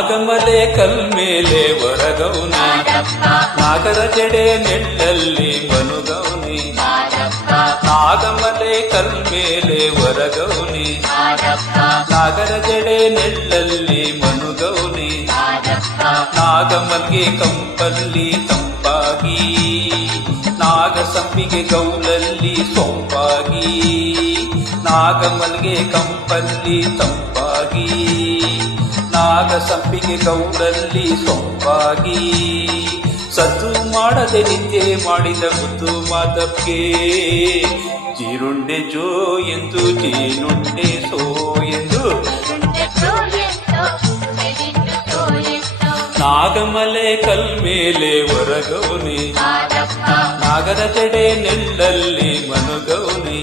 ನಾಗಮಲೆ ಕಲ್ಮೇಲೆ ಹೊರಗೌನಿ ನಾಗರ ಜಡೆ ನೆಳ್ಳಲ್ಲಿ ಮನುಗೌನಿ ನಾಗಮಲೆ ಕಲ್ಮೇಲೆ ಹೊರಗೌನಿ ನಾಗರ ಜಡೆ ನೆಳ್ಳಲ್ಲಿ ಮನುಗೌನಿ ನಾಗಮಲ್ಗೆ ಕಂಪಲ್ಲಿ ತಂಪಾಗಿ ನಾಗ ಸಂಪಿಗೆ ಗೌಲಲ್ಲಿ ಸೊಂಪಾಗಿ ನಾಗಮಲ್ಗೆ ಕಂಪಲ್ಲಿ ತಂಪಾಗಿ ನಾಗ ಸಂಪಿಗೆ ಗೌಲಲ್ಲಿ ಸೊಂಪಾಗಿ ಸದ್ದು ಮಾಡದೆ ನಿದ್ದೆ ಮಾಡಿದ ಮುದ್ದು ಮಾದಪ್ಗೆ ಜೀರುಂಡೆ ಜೋ ಎಂದು ಜೀನುಂಡೆ ಸೋ ಎಂದು ನಾಗಮಲೆ ಕಲ್ಮೇಲೆ ಹೊರಗೌನಿ ನಾಗರ ಜಡೆ ನೆಳ್ಳಲ್ಲಿ ಮನುಗೌನಿ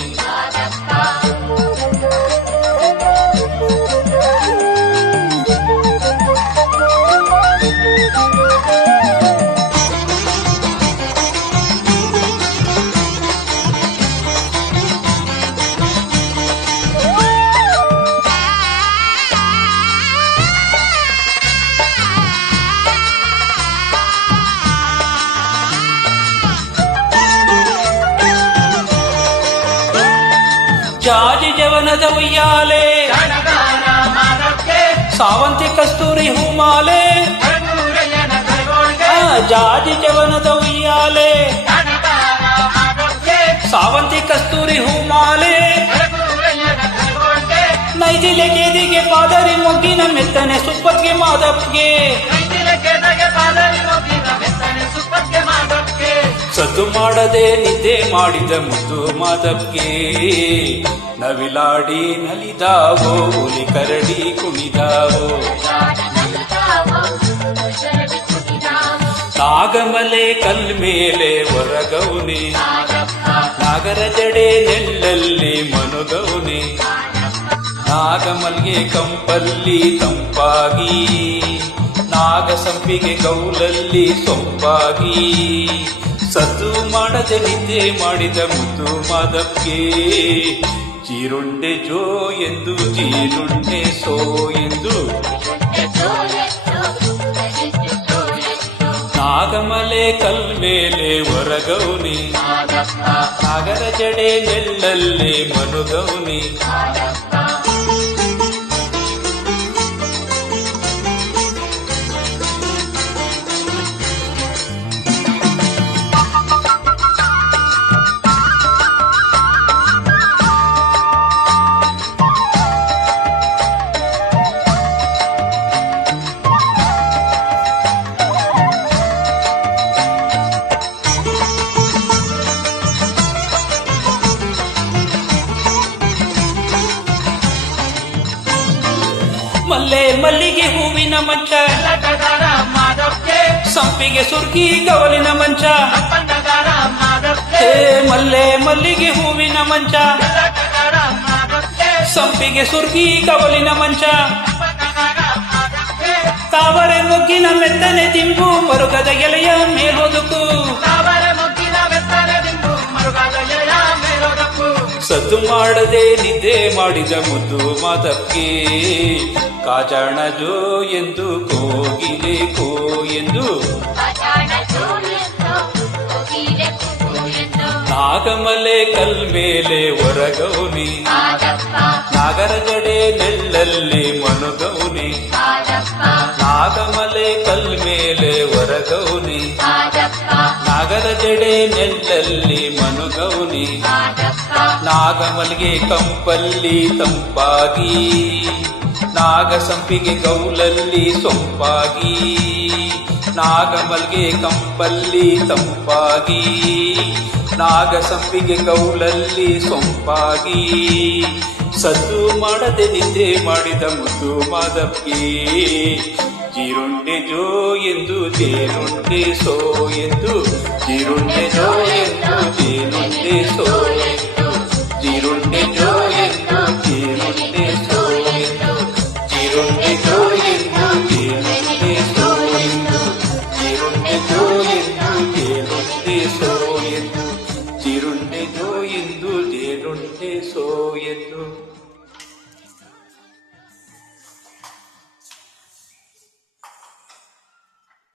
ಜಾಜಿ ಜವನದ ಉಯ್ಯಾಲೆ ಸಾವಂತಿ ಕಸ್ತೂರಿ ಹೂಮಾಲೆ ಜಾಜಿ ಜವನದ ಉಯ್ಯಾಲೆ ಸಾವಂತಿ ಕಸ್ತೂರಿ ಹೂಮಾಲೆ ನೈಜಿಲೆ ಕೇದಿಗೆ ಪಾದರಿ ಮೊಗ್ಗಿನ ಮೆತ್ತನೆ ಸುಪ್ಪತ್ಗೆ ಮಾದಪ್ಗೆ ಸದ್ದು ಮಾಡದೆ ನಿದ್ದೆ ಮಾಡಿದ ಮುದ್ದು ಮಾದಪ್ಗೆ ನವಿಲಾಡಿ ನಲಿದಾವೋ ಹುಲಿ ಕರಡಿ ಕುಣಿದಾವೋ ನಾಗಮಲೆ ಕಲ್ಮೇಲೆ ಹೊರಗೌನಿ ನಾಗರ ಜಡೆ ನೆಳ್ಳಲ್ಲಿ ಮನುಗೌನಿ ನಾಗಮಲ್ಗೆ ಕಂಪಲ್ಲಿ ತಂಪಾಗಿ ನಾಗ ಸಂಪಿಗೆ ಗೌಲಲ್ಲಿ ಸೊಂಪಾಗಿ ಸದ್ದು ಮಾಡದೆ ನಿದ್ದೆ ಮಾಡಿದ ಮುದ್ದು ಮಾದಪ್ಗೆ ಜೀರುಂಡೆ ಜೋ ಎಂದು ಜೀರುಂಡೆ ಸೋ ಎಂದು ನಾಗಮಲೆ ಕಲ್ಮೇಲೆ ಹೊರಗೌನಿ ನಾಗರ ಜಡೆ ನೆಳ್ಳಲ್ಲಿ ಮನುಗೌನಿ ಮಲ್ಲೆ ಮಲ್ಲಿಗೆ ಹೂವಿನ ಮಂಚ ಸಂಪಿಗೆ ಸುರ್ಗಿ ಗವಲಿನ ಮಂಚ ಮಲ್ಲೆ ಮಲ್ಲಿಗೆ ಹೂವಿನ ಮಂಚ ಸಂಪಿಗೆ ಸುರ್ಗಿ ಗವಲಿನ ಮಂಚ ತಾವರೆ ಮೊಗ್ಗಿನ ಮೆತ್ತನೆ ತಿಂಬು ಮರುಗದ ಎಲೆಯ ಮೇಲೋದಕು ಸದ್ದು ಮಾಡದೆ ನಿದ್ದೆ ಮಾಡಿದ ಮುದ್ದು ಮಾದಪ್ಗೆ ಕಾಜಾಣ ಜೋ ಎಂದು ಕೋಗಿಲೆ ಕೋ ಎಂದು ನಾಗಮಲೆ ಕಲ್ಮೇಲೆ ಹೊರಗೌನಿ ನಾಗರ ಜಡೆ ನೆಳ್ಳಲ್ಲಿ ಮನುಗೌನಿ ನಾಗಮಲೆ ಕಲ್ಮೇಲೆ ಹೊರಗೌನಿ ನಾಗರ ಜಡೆ ನೆಳ್ಳಲ್ಲಿ ಮನುಗೌನಿ ನಾಗಮಲ್ಗೆ ಕಂಪಲ್ಲಿ ತಂಪಾಗಿ ನಾಗ ಸಂಪಿಗೆ ಗೌಲಲ್ಲಿ ಸೊಂಪಾಗಿ ನಾಗಮಲ್ಗೆ ಕಂಪಲ್ಲಿ ತಂಪಾಗಿ ನಾಗ ಸಂಪಿಗೆ ಗೌಲಲ್ಲಿ ಸೊಂಪಾಗಿ ಸದ್ದು ಮಾಡದೆ ನಿದ್ದೆ ಮಾಡಿದ ಮುದ್ದು ಮಾದಪ್ಗೆ ಜೀರುಂಡೆ ಜೋ ಎಂದು ಜೇನುಂಡೆ ಸೋ ಎಂದು ಜೀರುಂಡೆ ಜೋ ಎಂದು ಜೇನುಂಡೆ ಸೋ ಎಂದು ಜೀರುಂಡೆ ಜೋ ಎಂದು ಜೇನುಂಡೆ ಸೋ ಎಂದು ಜೀರುಂಡೆ ಜೋ ಎಂದು ಜೇನುಂಡೆ ಸೋ ಎಂದು ಜೀರುಂಡೆ ಜೋ ಎಂದು ಜೇನುಂಡೆ ಸೋ ಎಂದು ಜೀರುಂಡೆ ಜೋ ಎಂದು ಜೇನುಂಡೆ ಸೋ ಎಂದು